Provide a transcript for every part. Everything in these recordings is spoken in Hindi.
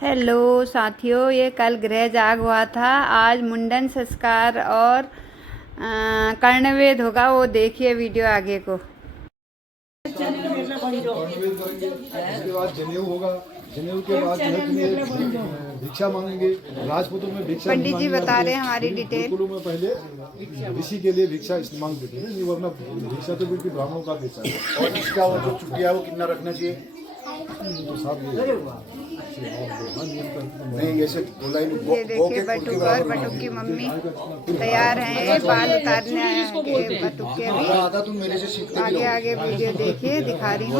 हेलो साथियों, ये कल गृह जाग हुआ था। आज मुंडन संस्कार और कर्णवेद होगा। वो देखिए वीडियो आगे को। कर्णवेद करेंगे, उसके बाद जनेऊ होगा। जनेऊ के बाद जो है भिक्षा मांगेंगे। राजपूतों में भिक्षा पंडित जी बता रहे हैं हमारी डिटेल। गुरुकुलों में पहले ऋषि के लिए भिक्षा मांगते थे, नहीं वरना भिक्षा तो बिल्कुल ब्राह्मणों का देता है। और इसका वो जो चुटिया है वो कितना रखना चाहिए? तो साहब नहीं, ऐसे ये देखिए बटुक और बटुक की मम्मी तैयार हैं बाल उतारने के बटुक के। अभी आगे आगे वीडियो देखिए, दिखा रही हूँ।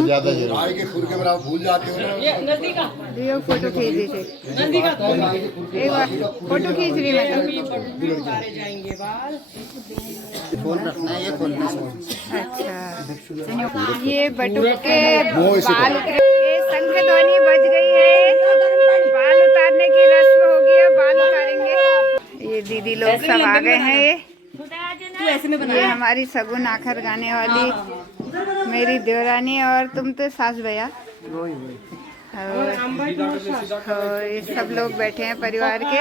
भूल जाते ये फोटो खींच दीजिए, एक बार फोटो खींच रही अच्छा। ये बटुक के बाल शंख ध्वनि बज गई है। बाल उतारने की रस्म होगी, अब बाल उतारेंगे। ये दीदी लोग सब आ गए हैं। ये हमारी सगुन आखर गाने वाली मेरी देवरानी और तुम तो सास भैया। और ये सब लोग बैठे हैं परिवार के।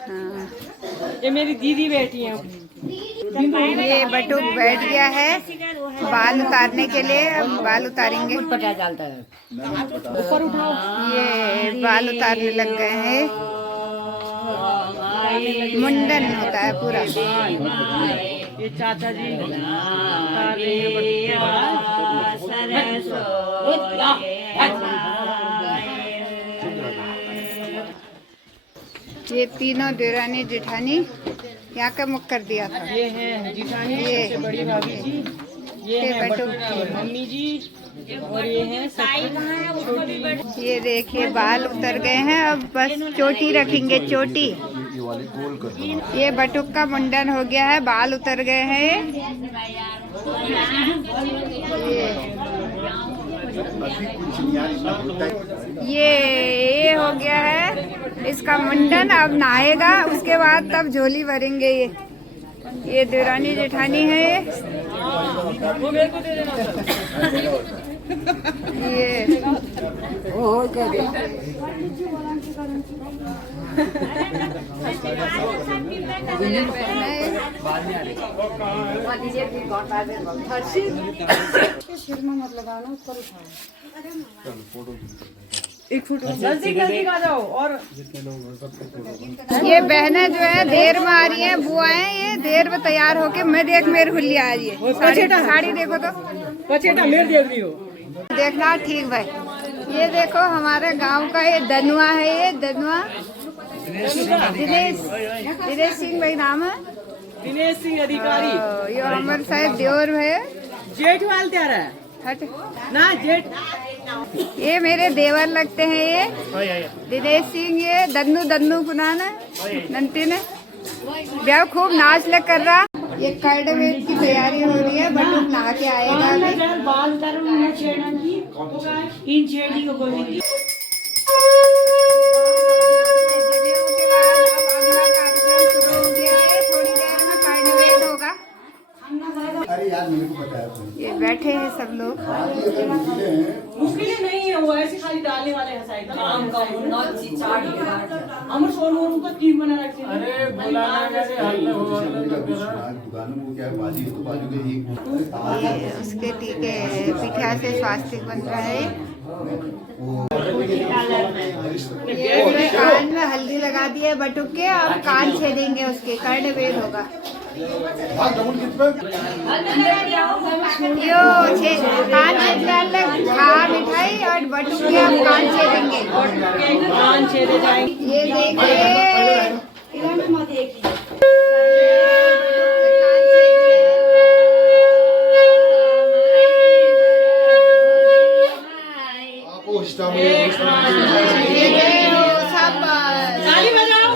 हाँ। ये मेरी दीदी बैठी है। ये बटुक बैठ गया है बाल उतारने के लिए। अब बाल उतारेंगे। ऊपर उठाओ। ये बाल उतारने लग गए हैं। मुंडन होता है पूरा। ये चाचा जी उतार रहे हैं ये तीनों देवरानी जेठानी यहाँ का मुख कर दिया था। ये है जिठानी, ये सबसे बड़ी भाभी जी, ये है बटुक की मम्मी जी, और ये है छोटी। ये देखिए बाल उतर गए हैं। अब बस चोटी रखेंगे, चोटी। ये बटुक का मुंडन हो गया है, बाल उतर गए हैं। ये हो गया है इसका मुंडन। अब नहाएगा, उसके बाद तब झोली भरेंगे। ये देवरानी जेठानी है। ये एक फोटो नजदीक आ जाओ। और ये बहनें जो है देर में आ रही हैं, बुआ हैं। ये देर में तैयार होके मैं देख मेरी हुल्ली आ रही है। साड़ी देखो तो पचेटा मेरे देख रही हो। देखना ठीक भाई। ये देखो हमारे गांव का ये दनुआ है। ये दनुआ दिनेश सिंह भाई नाम है। दिनेश सिंह अधिकारी। ये हमारे साथ देवर है। जेठ वाल त्यारा है हट ना जेठ। ये मेरे देवर लगते हैं। ये दिनेश सिंह, ये दन्नू पुनान है। नंती ने ब्याह खूब नाच लग कर रहा। ये कर्णवेद की तैयारी हो रही है। बटुक नहा के आएगा अभी। बाल इन छेड़ी को बोलेंगे। अरे यार मेरे को बताया ये बैठे हैं सब लोग। मुश्किल नहीं है, वो ऐसे खाली डालने वाले हैं साइड अमर सोनू उनको टीम बना रखी है। अरे बुलाना कैसे हल्ले हो दुकानों को क्या बाजी है तो बाजू के ये उसके टीके पिठिया से स्वास्तिक बन रहा है। ये कान में हल्दी लगा दी है बटुक के। और कान छेदेंगे उसके। कर्णवेद होगा। यो कान छेदने खा मिठाई और बटुक के हम कान छेदेंगे। कान छेदे जाएंगे। ये देखिए ताली बजाओ।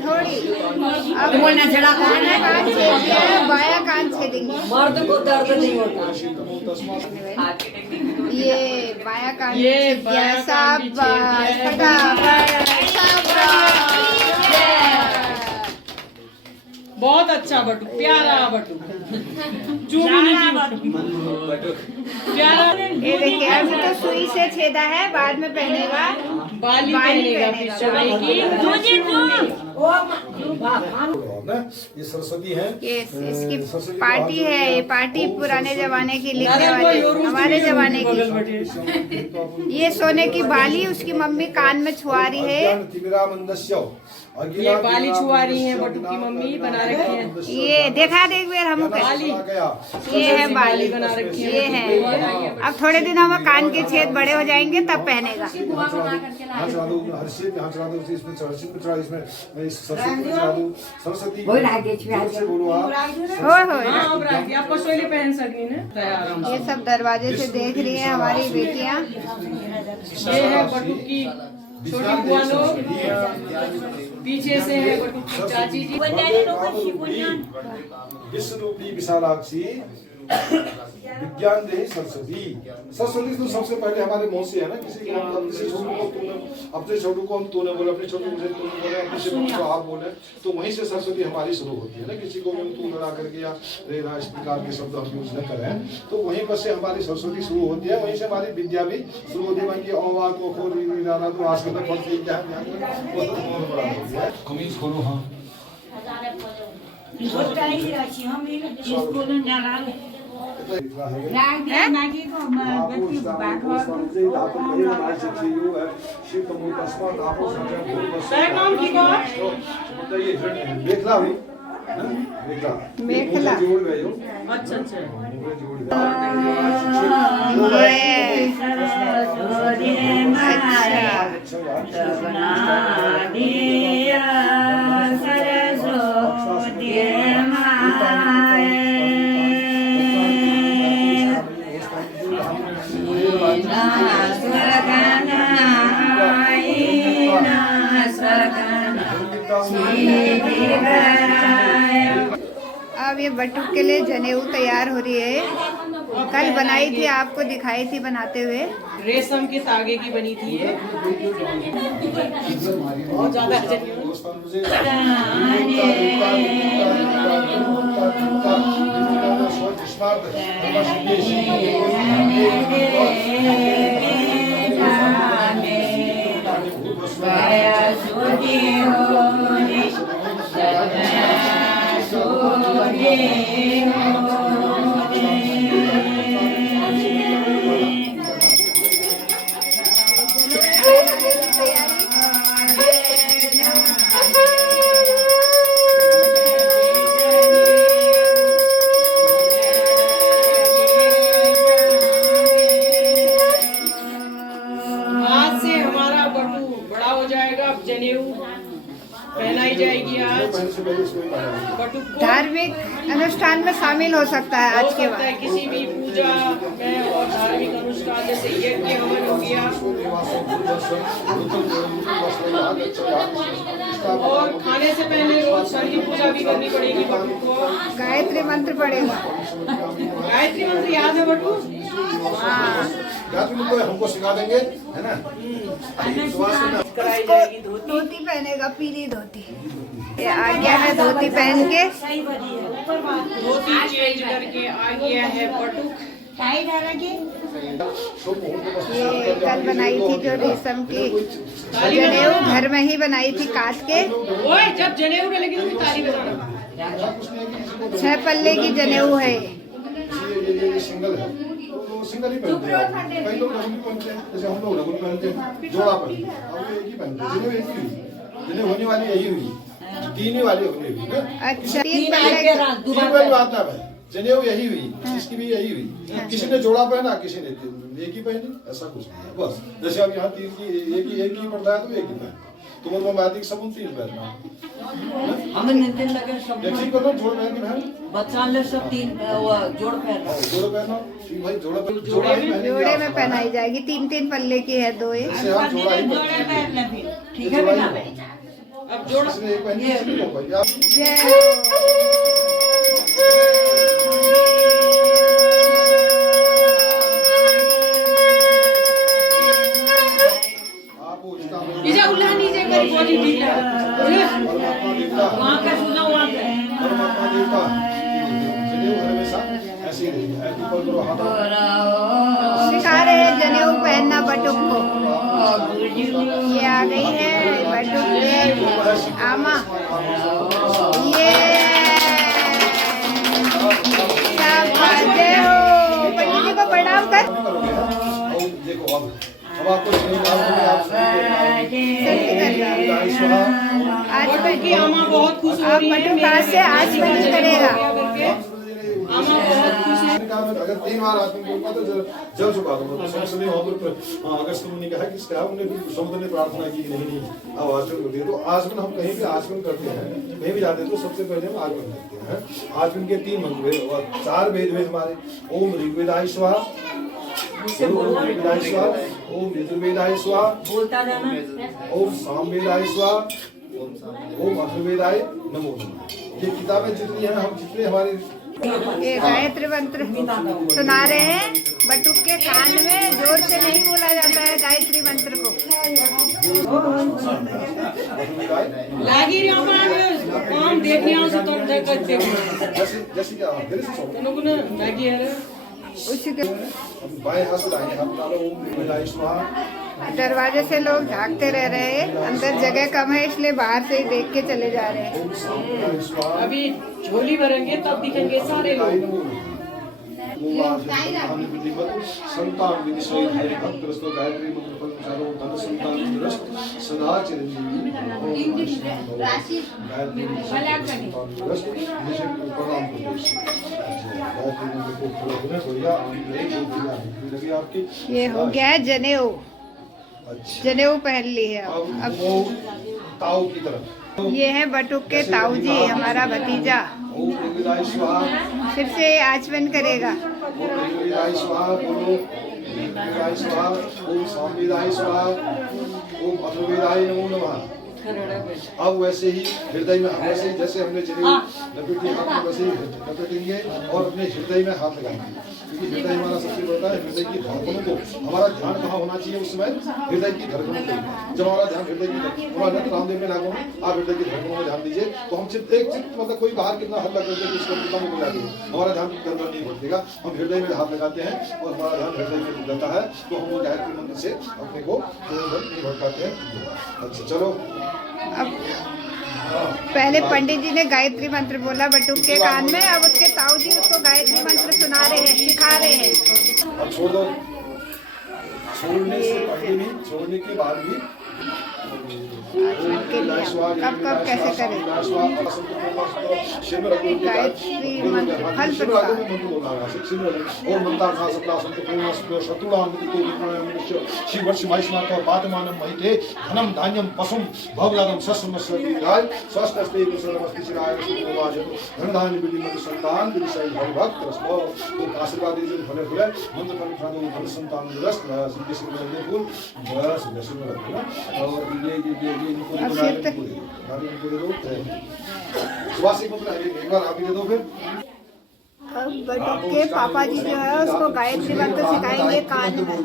थोड़ी अब बोलना चला कान छेदिए, बाया कान छेदेंगे। मर्द को दर्द नहीं होता। ये बाया कान शाबाश फटाफट शाबाश। बहुत अच्छा बटुक, प्यारा बटुक, प्यारा। ये देखिए अभी तो सुई से छेदा है, बाद में पहनेगा बाली पहनेगा फिर चौड़े की। ये सरस्वती है, ये इसकी पार्टी है, ये पार्टी पुराने जमाने की लिखने वाली, हमारे जमाने की। ये सोने की बाली उसकी मम्मी कान में छुआ रही है। ये बाली छुआ रही है बटुक की मम्मी, बना रखी है। ये देखा देख बेर हम बाली, ये है बाली बना रखी है। ये है। अब थोड़े दिनों में कान के छेद बड़े हो जाएंगे तब पहनेगा। सरस्वती हो आपको सोली पहन सकी ना। ये सब दरवाजे से देख रही है हमारी बेटियां। ये है बटुक की छोटी बुआ लोग, पीछे से है बटुक की चाची जी। विश्व रूपी विशालाक्षी विज्ञान देही सरस्वती। सरस्वती तो सबसे पहले हमारे मुंह से है ना, किसी को किसी छोटू को तूने, अपने छोटू को हम तूने बोले, अपने छोटू को तुम बोले, अपने छोटू को आप बोले, तो वहीं से सरस्वती हमारी शुरू होती है ना। किसी को भी हम तू लड़ा करके या रे रा इस प्रकार के शब्द हम यूज न करें, तो वहीं पर से हमारी सरस्वती शुरू होती है, वहीं से हमारी विद्या भी शुरू होती है। की औवाद को खोल जाना तो आज तक पढ़ते क्या है, कमीज खोलो। हाँ मेखला भी मेखला जोड़ गए हो। अच्छा अच्छा। अब ये बटुक के लिए जनेऊ तैयार हो रही है। कल बनाई थी, आपको दिखाई थी बनाते हुए। रेशम के धागे की बनी थी ये। बहुत ज्यादा पहनाई जाएगी आज। धार्मिक अनुष्ठान में शामिल हो सकता है आज के बाद, किसी भी पूजा में और धार्मिक अनुष्ठान जैसे यज्ञ हवन हो गया, और खाने से पहले रोज शरीर पूजा भी करनी पड़ेगी बटू को। गायत्री मंत्र पड़ेगा। गायत्री मंत्र याद है बटू? हाँ, गायत्री मंत्र हमको सिखा देंगे, है ना। धोती पहनेगा, पीली धोती। ये आ गया है धोती पहन के, धोती चेंज करके आ गया है बटुक। ये कल बनाई थी जो रेशम की जनेऊ, घर में ही बनाई थी काट के। ओए जब जनेऊ डलेगी तो ताली बजाना। 6 पल्ले की जनेऊ है। ये सिंगल है, तो सिंगल ही पहनते हैं। कई लोग डबल भी पहनते हैं, जैसे हम लोग डबल पहनते हैं, जोड़ा पहनते हैं। अब एक ही पहनते हैं, जिन्हें एक ही हुई, जिन्हें होने वाली यही हुई, 3 ही वाली होने हुई। अच्छा, 3 पल्ले आता है, जनेऊ यही हुई, इसकी भी यही हुई। किसी ने जोड़ा पहना, किसी ने एक ही पहनी, ऐसा कुछ नहीं है। बस जैसे अब यहाँ 3 की एक ही पड़ता है तो एक ही पहन, तुम मैथिक सब 3 पहनना। हमें नितिन लगे सब ठीक करो, जोड़ पहन के बहन, बच्चा ले सब 3 जोड़ पहना। जोड़ पहनो भाई, जोड़ा जोड़े में पहनाई जाएगी। 3-3 पल्ले की है, 2 एक। ठीक है बेटा। अब जोड़ एक पहनी है, जय नीचे उल्ला नीचे मेरी बॉडी ढीला वहां का सुना वहां का देवता जनेऊ हमेशा ऐसे ही रहेगी। ऐसे ऊपर करो हाथ, सिखा रहे हैं जनेऊ पहनना बटुक को। ये आ गई है बटुक के आमा। ये सब बाजे हो पंडित जी को प्रणाम कर। देखो अब आपको आज की अम्मा बहुत खुश हो रही है। बटुक आज से आज बंद करेगा। अगर 3 बार आदमी को तो जल चुका दो संसदीय वहां पर अगस्त मुनि कहा कि इसका उन्हें समुद्र ने प्रार्थना की नहीं अब आचमन करते हैं। तो आचमन हम कहीं भी आचमन करते हैं, कहीं भी जाते हैं तो सबसे पहले हम आचमन करते हैं। आचमन के 3 मंत्र है और 4 वेद हमारे। ओम ऋग्वेदाय स्वाहा, ओम ऋग्वेदाय स्वाहा, ओम यजुर्वेदाय स्वाहा, ओम सामवेदाय स्वाहा, ओम अथर्ववेदाय नमो नमः। ये किताबें जितनी है हम जितने हमारे ये गायत्री मंत्र सुना रहे हैं बटुक के कान में। जोर से नहीं बोला जाता है गायत्री मंत्र को। लागी रे अम्मा काम देखने आओ से तो करते जैसे क्या मेरे से सोचो लोगों ने लागी है रे उसी के हम बाएं हाथ से लाएंगे, हम डालो ओम ऋग्वेदाय स्वाहा। दरवाजे से लोग झांकते रह रहे हैं। अंदर जगह कम है इसलिए बाहर से ही देख के चले जा रहे हैं। ओम सामवेदाय स्वाहा, अभी झोली भरेंगे तब दिखेंगे सारे लोग। संतान विधि सहित हरि भक्त रस्तो गायत्री मंत्र फल चारो धन संतान रस्त सदा चिरंजीवी। गायत्री संतान रस्त मुझे प्रणाम करो। गायत्री मंत्र को पूरा होने बढ़िया लगी आपकी। ये हो गया है जनेऊ। जनेऊ पहन ली है अब वो ताऊ की तरफ। ये है बटुक के ताऊ जी, हमारा भतीजा। ओम ऋग्वेदाय स्वाहा, फिर से आचमन करेगा। ओम ऋग्वेदाय स्वाहा बोलो, ऋग्वेदाय स्वाहा, ओम सामवेदाय स्वाहा, ओम अथर्ववेदाय नमो नमः। अब वैसे ही हृदय में वैसे ही जैसे हमने जनेऊ लपेटी हाथ में वैसे ही लपेटेंगे और अपने हृदय में हाथ लगाएंगे, क्योंकि हृदय हमारा सबसे बड़ा है। हृदय की धड़कनों को हमारा ध्यान कहाँ होना चाहिए उस समय? हृदय की धड़कनों पे। जब हमारा ध्यान हृदय की धड़कन रामदेव में लागू है, आप हृदय की धड़कनों में ध्यान दीजिए तो हम चित्त एक चित्त मतलब कोई बाहर कितना हल्ला करते हैं उसको कितना में जाती है, हमारा ध्यान अंदर नहीं भटकेगा। हम हृदय में हाथ लगाते हैं और हमारा ध्यान हृदय में रहता है तो हम वो गायत्री मंत्र से अपने को नहीं भटकाते हैं। अच्छा चलो अब पहले पंडित जी ने गायत्री मंत्र बोला बटुक के कान में। अब उसके ताऊ जी उसको गायत्री मंत्र सुना रहे हैं, सिखा रहे हैं। अब छोड़ दो, छोड़ने से पहले भी छोड़ने के बाद भी कब कब कैसे करें? गायत्री मंत्र फल धनम धान्यम पशुम भवगदम सस्मस्राय स्वस्थस्ते कुशलमस्ति चिराय धन धान्य बिली मंत्र संतान विषय भक्त रस्तो तो आशीर्वाद दीजिए भले भले मंत्र फल खादो धन संतान रस सिद्धि सिद्धि फूल बस दर्शन में रखना। और ये इनको सुवासी मंत्र एक बार आप ही दे दो। फिर अब बटुक के पापा जी जो है उसको गायत्री मंत्र सिखाएंगे कान में।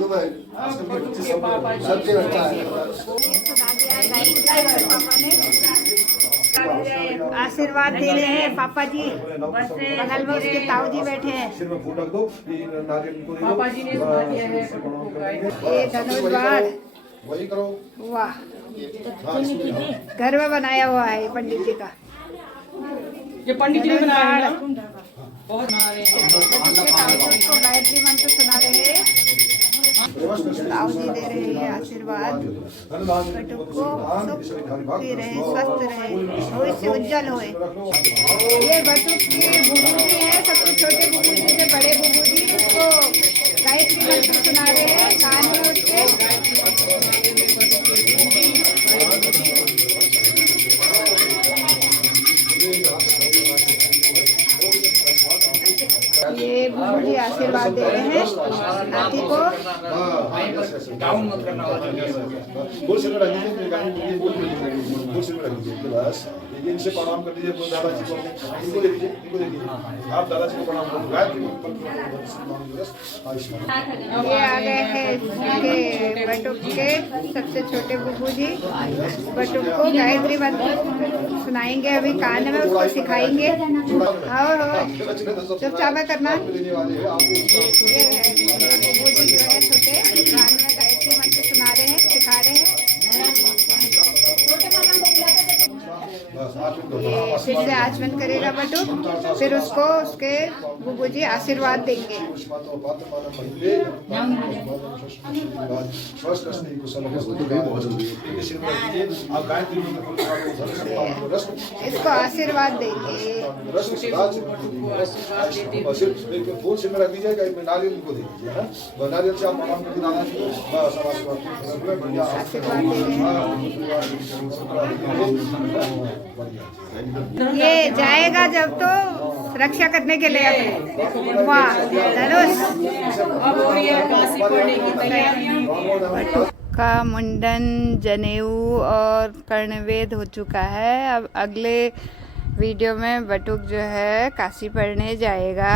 सबसे अच्छा है सुना दिया गायत्री पापा ने। आशीर्वाद दे रहे हैं पापा जी। बगल में उसके ताऊ जी बैठे हैं। सिर में फूल रख दो, नारियल को दे दो। पापा जी ने सुना दिया है ये धनुष बाण, वही करो। वाह, घर में बनाया हुआ है पंडित जी का। ये पंडित जी ने बनाया है ना? बहुत बना रहे हैं। उसको गायत्री मंत्र सुना रहे हैं, ताऊ जी दे रहे हैं आशीर्वाद। बटुक को सुख दे रहे हैं, स्वस्थ रहे, भविष्य उज्जवल होए। ये बटुक की बुबूजी है, सबसे छोटे बुबूजी से बड़े बुबूजी, उसको गायत्री मंत्र सुना रहे हैं कान में उसके। ये बुबूजी जी आशीर्वाद दे रहे हैं हाथी को। डाउन मत करना होगा। बोल से रख दीजिए, अपनी गाड़ी में बोल से रख दीजिए बस। ये इनसे प्रणाम कर दीजिए दादाजी को, इनको दे दीजिए, इनको दे दीजिए। आप दादाजी को प्रणाम करो, गायत्री को ये आ गए हैं के बटुक के सबसे छोटे बुबू जी। बटुक को गायत्री मंत्र सुनाएंगे अभी कान में, उसको सिखाएंगे। आओ चुपचाप करना। ये है बुबू जी जो है छोटे, कान में गायत्री मंत्र सुना रहे हैं, सिखा रहे हैं। ये फिर से आचमन करेगा बटुक, फिर उसको उसके बुबू जी आशीर्वाद देंगे। इसको आशीर्वाद देंगे। फूल से रख दीजिएगा, नारियल को दे दीजिए ना, नारियल से आप प्रणाम करके दादाजी को बस आशीर्वाद दे रहे हैं। ये जाएगा जब तो रक्षा करने के लिए वाह धनुष का मुंडन, जनेऊ और कर्णवेद हो चुका है। अब अगले वीडियो में बटुक जो है काशी पढ़ने जाएगा।